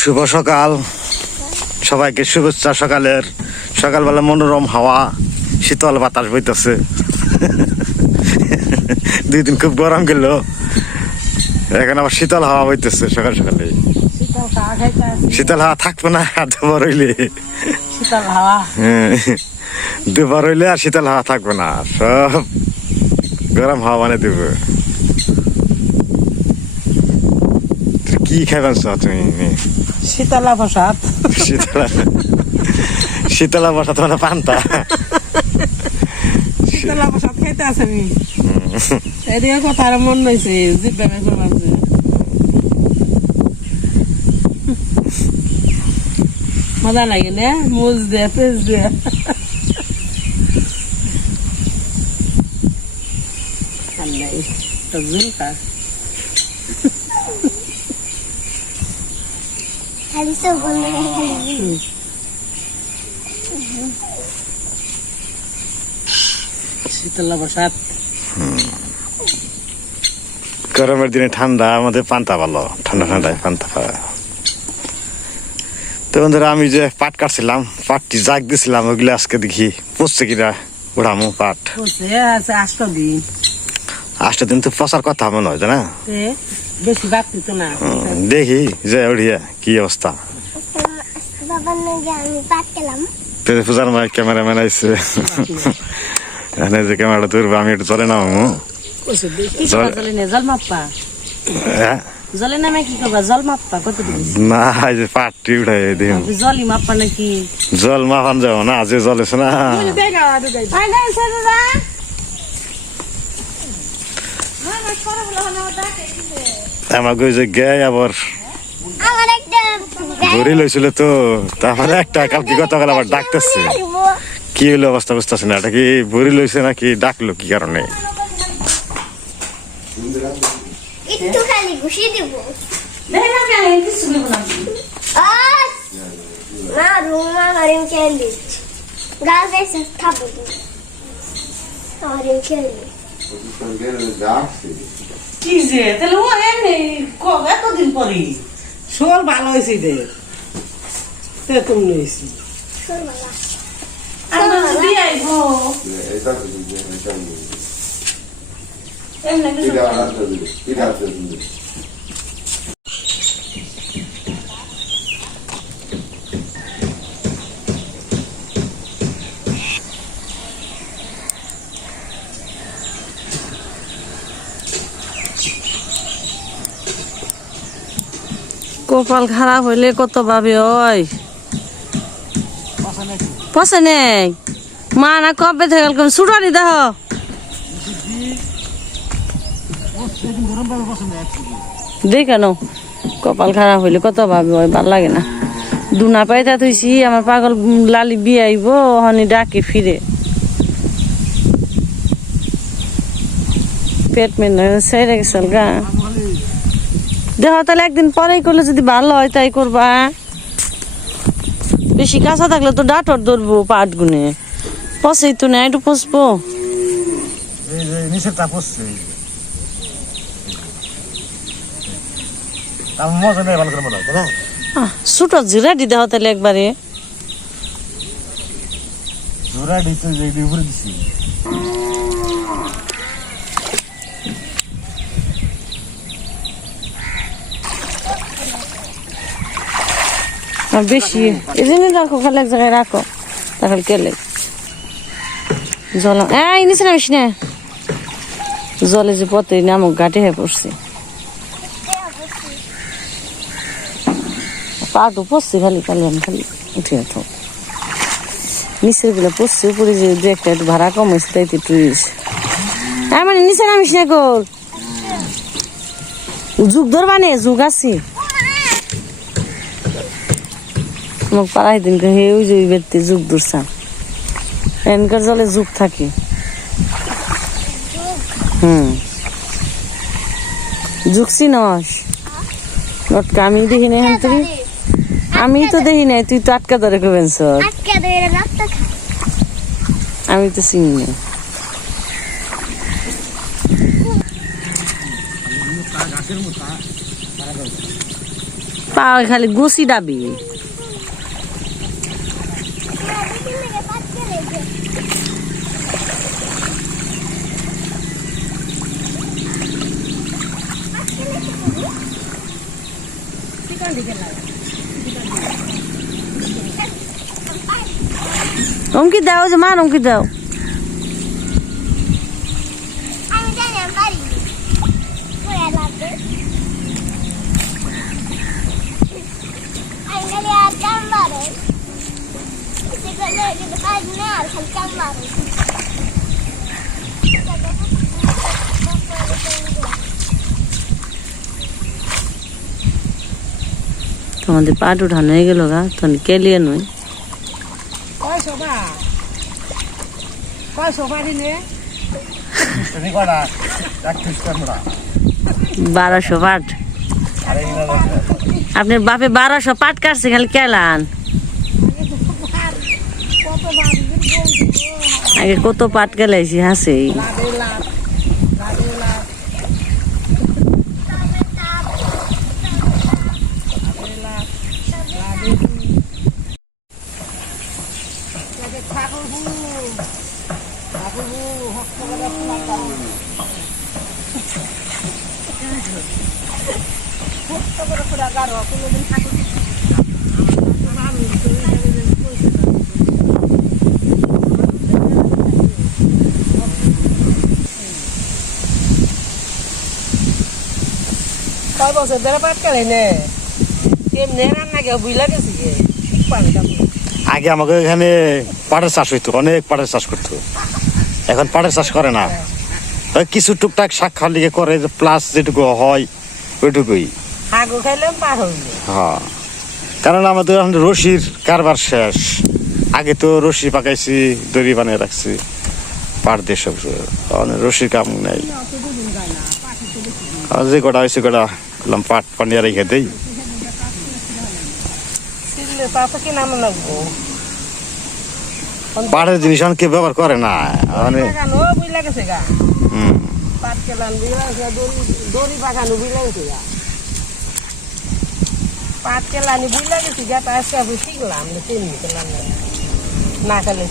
শুভ সকাল। সবাইকে শুভেচ্ছা সকালের। সকালবেলা মনোরম হাওয়া শীতল বাতাস বইতেছে। দুই দিন খুব গরম গেল। এখন আবার শীতল হাওয়া বইতেছে সকাল সকালে। শীতল হাওয়া থাকবে না দুবার হইলে। হ্যাঁ, দুবার হইলে আর শীতল হাওয়া থাকবে না সব গরম হাওয়া বানিয়ে দেবে। কি খাইবেন তুমি? শীতলা প্রসাদ। শীতলা শীতলা বসা তোমার পান্তা। শীতলা প্রসাদ খাইতে আছে আমি এদিকে কথা আর মন রয়েছে জিব্বা করছে মজা লাগে না? মুজ দিয়ে পেঁচ দিয়ে। আর নাই তো ঝুল খা খালি সব বন্ধ শীতলা প্রসাদ গরমের দিনে ঠান্ডা আমাদের পান্তা ভালো। ঠান্ডা ঠান্ডায় পান্তা তো বন্ধুরা আমি যে পাট কাটছিলাম পাটটি জাগ দিছিলাম ওগুলো আজকে দেখি পচছে কিনা উড়ামু পাট। আষ্ট দিন। আজটা দিন তো পচার কথা মনে হয় না বেশি বাড়তি তো না। দেখি যে উড়িয়া কি অবস্থা। বাবার নাকি আমি পাট খেলাম তো পূজার মাই ক্যামেরাম্যান আইছে। এখানে যে ক্যামেরাটা ধরবো আমি একটু চলে নামু জল- করবা জলে নে জল মাপবা? হ্যাঁ? জলে নামে কি করবা? জল মাপবা? কত না এই যে পাটটি উঠাই দিম। জলই মাপবা নাকি? জল মাফান যাব না যে জল আছে না। ওই যে গে আবার। আমার ধরে লইছিল তো তারপরে একটা কালকে গতকাল আবার ডাকতেছে। কি হলো অবস্থা বুঝতেছে না, এটা কি ভরি লইছে নাকি ডাকলো কি কারণে? একটু খালি কি যে তাহলে ও এমনি এতদিন পরে? শোল ভালো হয়েছে দে তে তুমি হয়েছি? সরবালা কপাল খারাপ হইলে কত ভাবে, ওই। পচে নেই। মা না কবে থেকে গেল সুটানি দেহ। দেখ কেন? কপাল খারাপ হইলে কত ভাবে, ওই, ভালো লাগে না। দুনা পাইতা থইছি, আমার পাগল লালি বিয়ে আইব হনি ডাকে ফিরে। পেট মেন সেরে গেছিল গা। দেহ তাহলে একদিন পরেই করলে যদি ভালো হয় তাই করবা বেশি কাঁচা থাকলে তো ডাটর ধরবো পাট গুনে পচেই তো না একটু পচবো। এই যে নিচের তা পড়ছে আমার মজা নেই ভালো করে মনে হয় না? ছোট জিরা দি দেহ তাহলে একবারে। দিতে যে উপরে দিছি। বেশি এই জন্য রাখো খালি এক জায়গায় রাখো তাহলে কেলে জল নিচে নামিস না জলে যে পথে নামক ঘাটে হয়ে পড়ছে পাটু পড়ছে খালি খালি খালি উঠে উঠো নিচেরগুলো পড়ছে উপরে যে দু ভাড়া কম হয়েছে তাই একটু। হ্যাঁ মানে নিচে নামিস না গোল যুগ ধরবা নে যুগ আছে মোক পাড়াই দিন হে ওই যে ব্যক্তি যুগ দূরছাম এনকার জলে যুগ থাকে। হুম। যুগ চিনস নটকা আমি দেখি না এখান থেকে? আমি তো দেখি নাই তুই তো আটকা ধরে রক্ত খা আমি তো চিনি না। পা খালি গুছি ডাবি অঙ্কি দাও যে মান অঙ্কি দাও আমি জানি আমি পারি পুরা লাগবে আমি খালি আর কাম বাড়ে সেগুলো কিন্তু কাজ না আর খালি কাম বাড়ে তোমাদের পাট উঠানো হয়ে গেল গা তখন কেলিয়ে নই কয়শো বা কয়শো বাড়ি নে বারোশো পাট? আপনার বাপে বারোশো পাট কাটছে খালি কেলান। আগে কত পাট কেলাইছি হাসে। কয় বছর ধরে পাট কেলে নে। কেমনে রান্না গে বুঝলা গেছি গে ঠিক পানি দাম আগে আমাকে এখানে পাটের চাষ হইতো অনেক পাটের চাষ করতো। এখন পাটের চাষ করে না। কিছু টুকটাক শাক খাওয়ার লিগে করে যে প্লাস যেটুকু হয় ওইটুকুই। হ্যাঁ। কারণ আমাদের এখন রশির কারবার শেষ। আগে তো রশি পাকাইছি দড়ি বানিয়ে রাখছি। পাট দিয়ে সব রশির কাম নেই। আর যে কটা হয়েছে কটা। করলাম পাট রেখে দেই লাগবো পাটের জিনিস কেউ ব্যবহার করে না মানে পাট কেলান বুঝলা গেছে তা আজকে শিখলাম চিনি না খেলে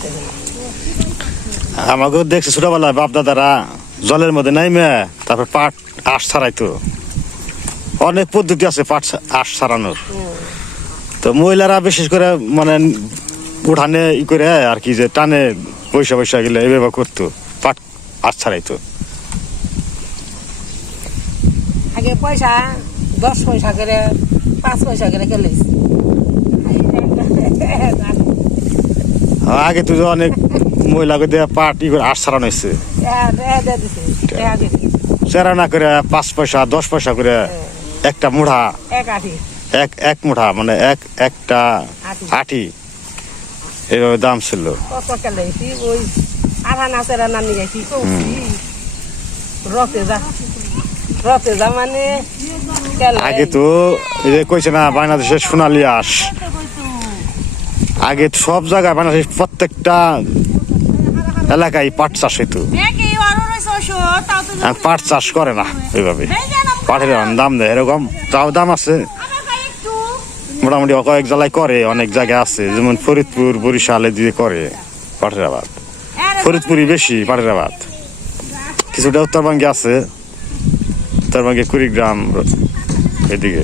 আমাকেও দেখছি ছোটবেলায় বাপ দাদারা জলের মধ্যে নাইমে তারপর পাট আশ ছাড়াইতো অনেক পদ্ধতি আছে পাট আশ ছাড়ানোর। তো মহিলারা বিশেষ করে মানে উঠানে ই করে আর কি যে টানে পয়সা পয়সা গেলে এভাবে করতো পাট আশ ছাড়াইতো। আগে পয়সা দশ পয়সা করে পাঁচ পয়সা করে খেলিস আগে তো যে অনেক মহিলাকে দিয়ে পাট ই করে আশ ছাড়ানো হয়েছে চেরা না করে পাঁচ পয়সা দশ পয়সা করে একটা মুঠা এক এক এক মুঠা মানে এক একটা আটি। এভাবে দাম ছিল। মানে। আগে তো কইছে না বাংলাদেশের সোনালী আঁশ। আগে সব জায়গায় বাংলাদেশ প্রত্যেকটা এলাকায় পাট চাষ হইতো। আর পাট চাষ করে না ওইভাবে। এখন দাম দেয় এরকম। তাও দাম আছে। মোটামুটি কয়েক জেলায় করে, অনেক জায়গায় আছে। যেমন ফরিদপুর, বরিশালে দিয়ে করে পাটের আবাদ ফরিদপুরই বেশি পাটের আবাদ কিছুটা উত্তরবঙ্গে আছে। উত্তরবঙ্গে কুড়িগ্রাম এদিকে।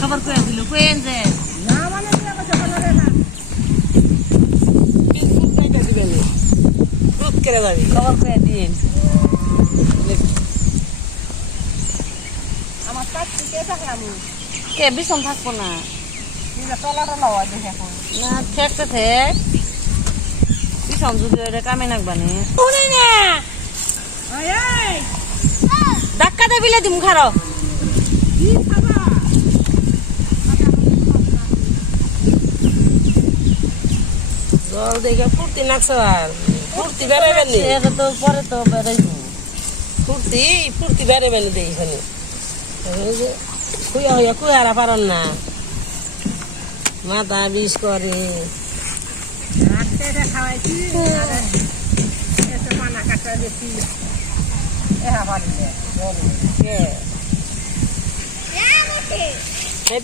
খবর কয়ে দিল কয়েন যে বিস্কুট খাইতে দিবে নি। কেড়ে যাবি খবর কয়ে দিন। আমার কাজ শিখে থাকে আমি। কে বিছন থাকব না? টলা টলা হয় দেখে না থাকতে থাক বিছন যদি কামে নাকবানি ওই, এই, ধাক্কা দে বিলে দিম খারো। কি? জল দেখে ফুর্তি নাকছ আর। ফুর্তি বেড়াবেন নি তো পরে তো বেড়াইব। ফুর্তি? ফুর্তি বেড়াবেন দেই এখানে। খুঁয়া হইয়া খুঁয়ারা পারন না। মাথা বিষ করে। মানা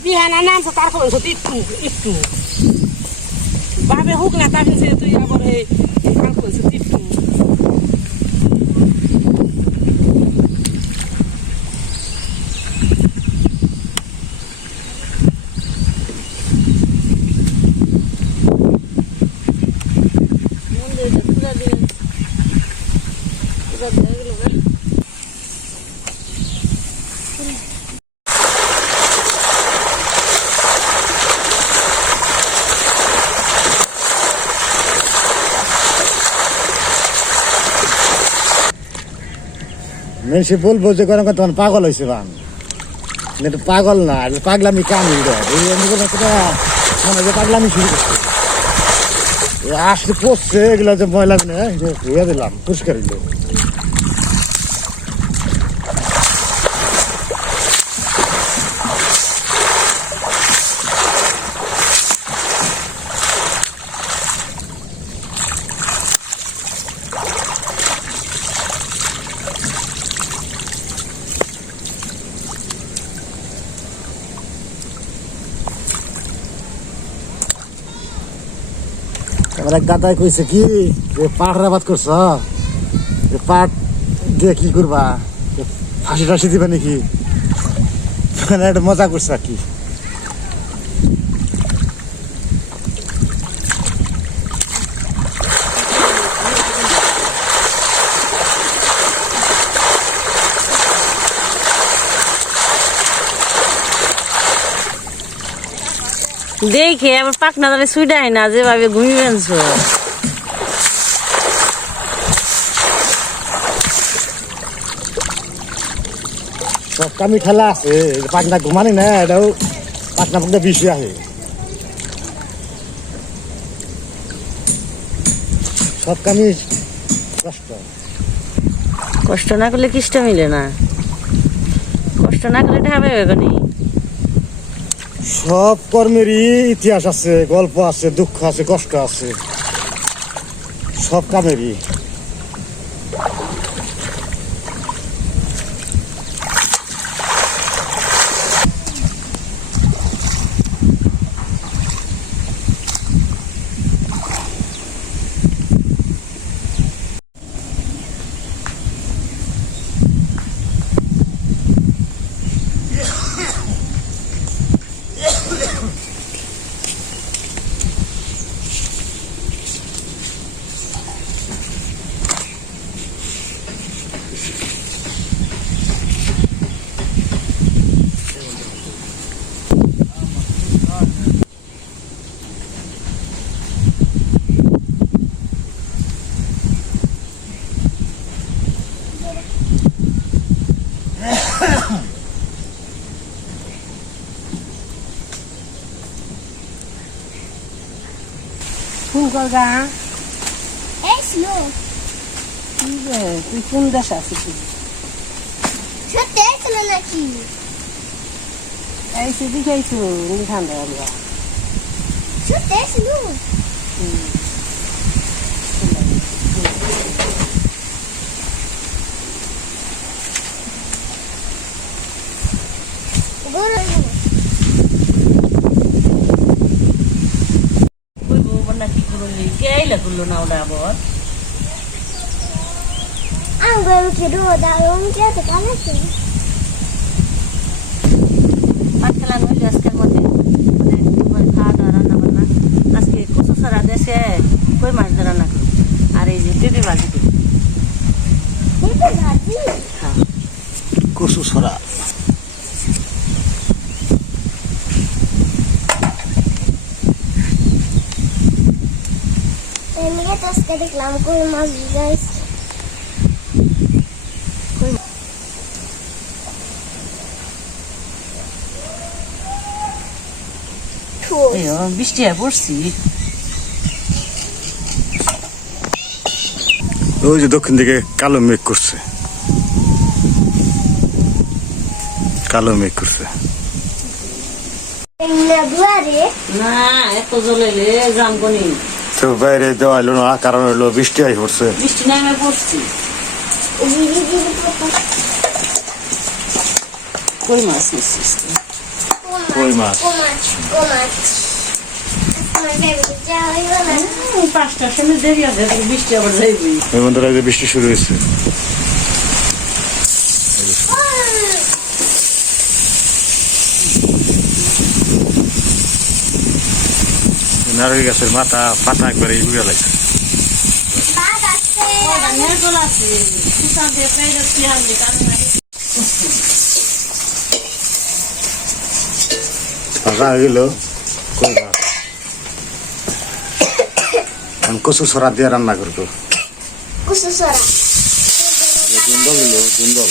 বিহানা নামছে তার খবর একটু একটু বাবে হোক না তার তুই আবার এই কাম করছিস মেনসে বলব যে গরম তোমার পাগল হয়েছে বান। এটা পাগল না পাগলামি কাম এই এমনি কোনো একটা মনে যে পাগলামি শুরু করছে। আসতে পড়ছে এগুলো যে ময়লা গুলো, এই যে ধুয়ে দিলাম পুরস্কার দিল। এক দাদাই কইছে কি? যে পাট আবাদ করছ? যে পাট দিয়ে কি করবা? ফাঁসি টাসি দিবে নাকি? মানে একটা মজা করছে আর কি। দেখে আবার পাকনা দাঁড়ে সুইডাই না যেভাবে ঘুমিয়ে বেঞ্চ সব কামি খেলা আছে পাটনা ঘুমানি না এটাও পাটনা পাটনা বেশি আহে সব কামি কষ্ট। কষ্ট না করলে কিষ্ট মিলে না। কষ্ট না করলে ঢাবে এখানে সব কর্মেরই ইতিহাস আছে গল্প আছে দুঃখ আছে কষ্ট আছে। সব কামেরই। কোন কলগা এই স্নো তুই কোন দেশ আছিস সত্যি এসেছিল নাকি এই সে দিখাইছো ঠান্ডা আমরা করলি কে করল না ওটা আবার। আমি গরু খেয়ে দাঁড়াম কে আছে? পাট খেলা নইলে আজকের মধ্যে। মানে খাওয়া দাওয়া রান্না বান্না। আজকে কচু ছাড়া দেশে কই মাছ দিয়ে রান্না করি আর এই যে পেঁপে ভাজি করি কচু ছড়া। এমনিকে তো আজকে দেখলাম কই মাছ বৃষ্টি হয়ে পড়ছি। ওই যে দক্ষিণ দিকে কালো মেঘ করছে। কালো মেঘ করছে। না এত জ্বলাইলে জাম তো বাইরে দেওয়া হইল না কারণ হলো বৃষ্টি আই পড়ছে। বৃষ্টি নামে পড়ছে। কই মাছ নিচ্ছিস কই মাছ। বন্ধুরা বৃষ্টি শুরু মাছ আমার ফেভারিট যা হইব না পাঁচটার সময় দেরি আছে তাহলে বৃষ্টি আবার যাইবই এই বন্ধুরা এই যে বৃষ্টি শুরু হয়েছে নারকেল গাছের মাথা পাতা একবারে উড়ে লাগছে পাকা হয়ে গেল কচু সরা দিয়ে রান্না করব। কুসু সরা জুন্দল দিল জুন্দল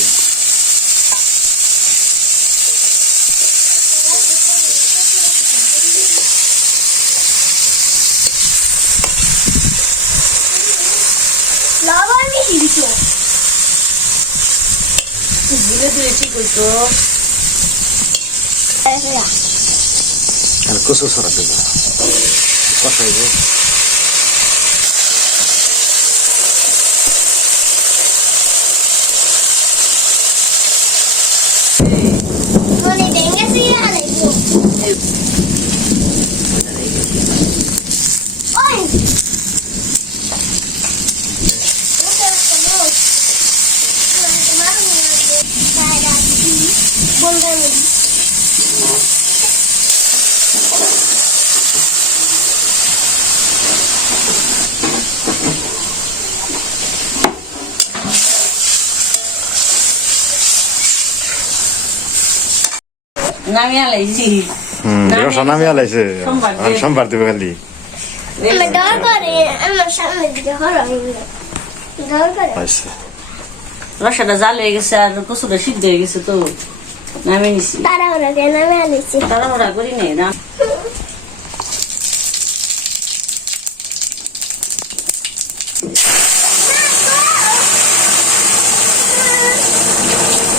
ধীরে ধীরে ঠিক হইতো আর কচু সরা দেব মনে ভেঙে দিয়ে আনাইব ওই বন্ধু নামিয়ে আলাইছি হুম রসা নামিয়ে আলাইছে সোমবার দেবে খালি। আমার ডর করে আমার সামনের দিকে হর ডর করে। আচ্ছা রসাটা জাল হয়ে গেছে আর কচুটা সিদ্ধ হয়ে গেছে তো। নামিয়ে নিছি তাড়াহুড়া ওরা কেন আমি আনিছি। তাড়াহুড়া করি নেই না।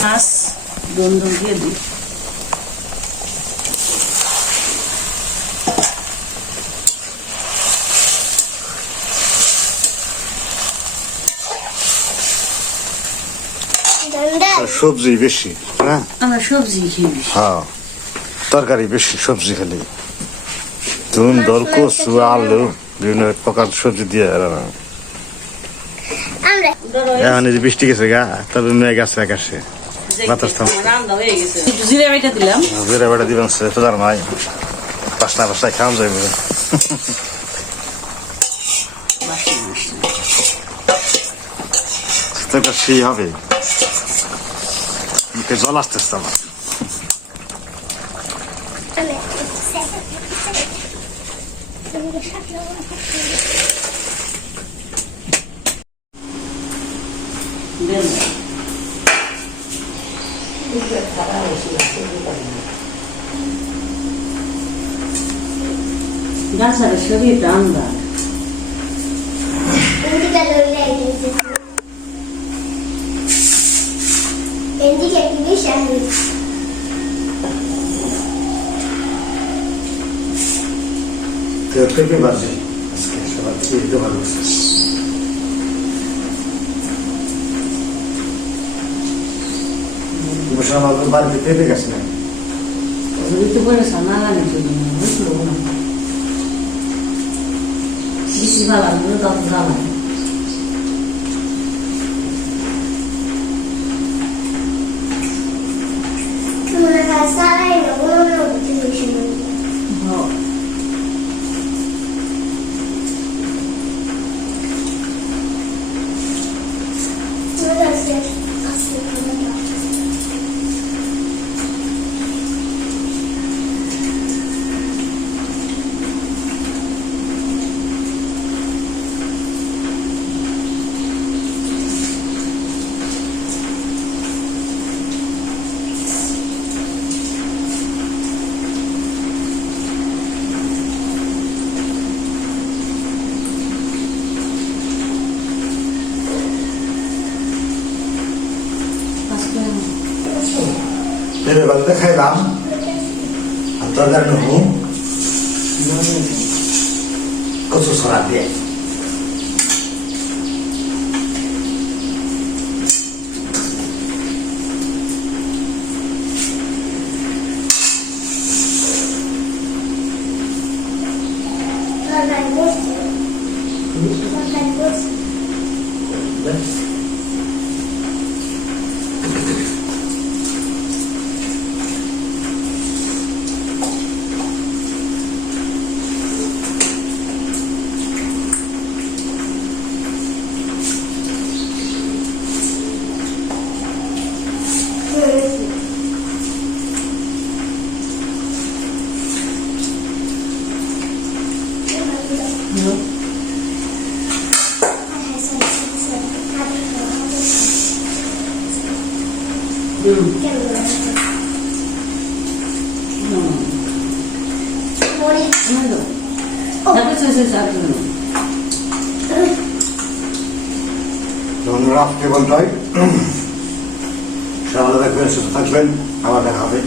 মাছ দন দন দিয়ে দিই দন্ডা আর সবজি বেশি হ্যাঁ? আমরা সবজি খেয়ে হ্যাঁ তরকারি বেশি সবজি খালি। ধুন দল কচু আলু বিভিন্ন প্রকার সবজি দিয়ে এখন এই যে বৃষ্টি গেছে গা তবে মেয়ে গাছ আসে বাতাস থাম রান্না হয়ে গেছে। বেটা দিলাম। বেড়ে বেড়ে দিবেন সে তো তার মাই। পাঁচটা পাঁচটা খাওয়া যাবে তো সেই হবে। মুখে জল আসতেছে আমার। গাছের শরীরটা আন্দা এদিকে লইলে এদিকে এদিকে কি বিষয় তো পেঁপে বাজে আজকে সবার খেয়ে দিতে ভালো বসে আমার বাড়িতে পেঁপে গাছ নেই শরীরটা করে সানা লাগে জন্য বুঝলো না বেশি ভালো লাগবে তত জ্বালা তোমার কাছে না কোনো বিষয় তোমার কাছে আসলে কোনো পেঁপে বাজতে খাইলাম আর তোর জানো কচু সরা দিয়ে Thank you. ধন্যবাদ আজকে বলতে হয় সবাই দেখবেন সুস্থ থাকবেন। আবার দেখা হবে।